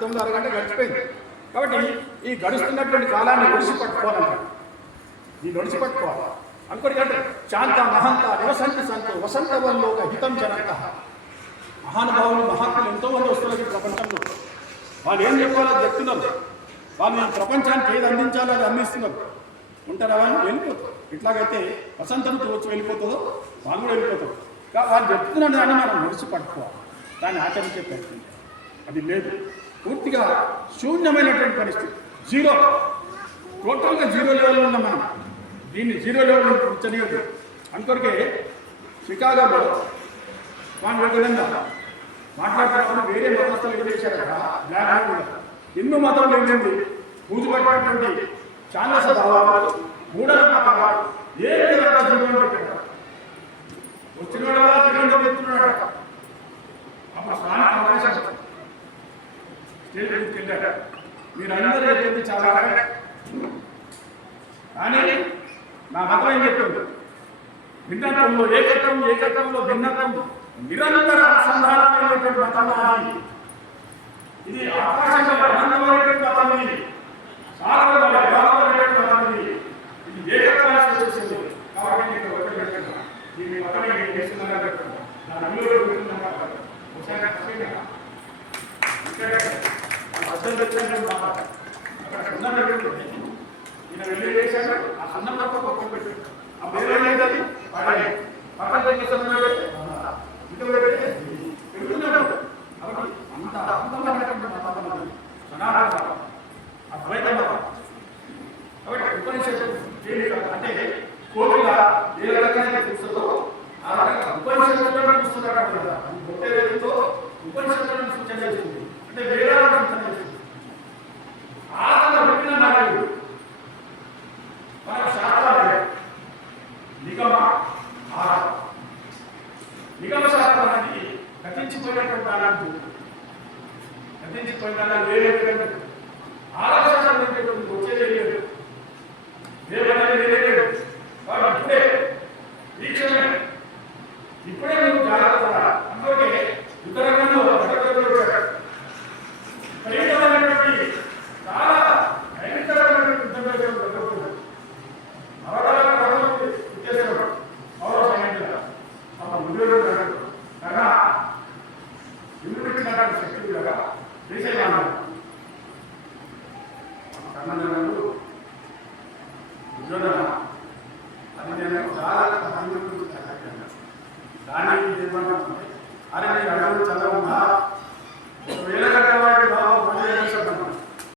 తొమ్మిది అరగంట గడిచిపోయింది. కాబట్టి ఈ గడుస్తున్నటువంటి కాలాన్ని ఒడిసి పట్టుకోవాలంటారు. ఈ ఒడిసి పట్టుకోవాలి అనుకోండి. అంటే శాంత మహంత నివసంతి సంతో వసంతవల్లో ఒక హితం జనంత. మహానుభావులు మహాత్ములు ఎంతోమంది వస్తున్నారు ఈ ప్రపంచంలో. వాళ్ళు ఏం చెప్పాలో అది చెప్తున్నారు. వాళ్ళు ఈ ప్రపంచానికి ఏది అందించాలో అది అందిస్తున్నారు. ఉంటారా వాళ్ళు వెళ్ళిపోతారు. ఇట్లాగైతే వసంతం వచ్చి వెళ్ళిపోతుందో వాళ్ళు కూడా వెళ్ళిపోతారు. వాళ్ళు చెప్తున్న దాన్ని మనం ఒడిసి పట్టుకోవాలి, దాన్ని ఆచరించే ప్రయత్నం. అది లేదు, పూర్తిగా శూన్యమైనటువంటి పరిస్థితి, జీరో, టోటల్గా జీరో లెవెల్లో ఉన్నాం మనం. దీన్ని జీరో లెవెల్ ఉంచలేదు. అందుకొరకే షికాగోలో వాళ్ళు ఒక విధంగా మాట్లాడుతున్నప్పుడు వేరే మతస్థులు ఏం చేశారట, బ్లాక్ కూడా హిందూ మతంలో ఏంటండి పూజ పట్టినటువంటి చాలా స్వభావాలు మూఢనమ్మకాలు ఏ విధంగా జీవనం పెట్టారు. వచ్చిన జీవనం పెడుతున్నాడు. అప్పుడు స్నానం అవకాశం స్టేజ్ వెళ్ళారు. మీరు అందరూ చెప్పింది చాలా కానీ నా మతం ఏం చెప్తుంది, భిన్నత్వంలో ఏకత్వం, ఏకత్వంలో భిన్నత్వం, నిరంతర అనుసంధానమైనటువంటి మతం అది. ఇది ఆకాశంగా ఆనందమైనటువంటి మతం, ఇది సాగరంలో వ్యవహారమైనటువంటి మతం, ఇది ఏకత్వాన్ని సూచిస్తుంది. కాబట్టి మీకు ఒకటి పెట్టండి, దీన్ని ఒకటే నేను చేస్తున్నాను పెట్టుకున్నాను. నా నమ్ములో పెట్టుకున్నాను. ఒకసారి అర్థం పెట్టినట్టు అక్కడ సున్నం పెట్టుకుంటుంది. ఈయన వెళ్ళి చేశాడు, ఆ సున్నం తప్ప పక్కన పెట్టు. ఆ పేరు ఏదైతుంది పక్కన పెట్టుకున్నాడు, పెడుతున్నాడు. కాబట్టి అంత అద్భుతమైనటువంటి మతం సనాతన అద్వైత మతం. కాబట్టి ఉపనిషత్తు అంటే కోరిక ఏ రకంగా చూస్తుందో ఆ రకంగా ఉపనిషత్తులను చూస్తున్నాడు కదా. ఒకేతో ఉపనిషత్తులను సూచన చేస్తుంది, అంటే వేదాలను సూచన చేస్తుంది. ఆత్మ పెట్టిన నాయుడు మన శాస్త్రాలు నిగమ ఆరాధన, నిగమ శాస్త్రానికి గతించిపోయినటువంటి దానికి గతించిపోయిన వేరే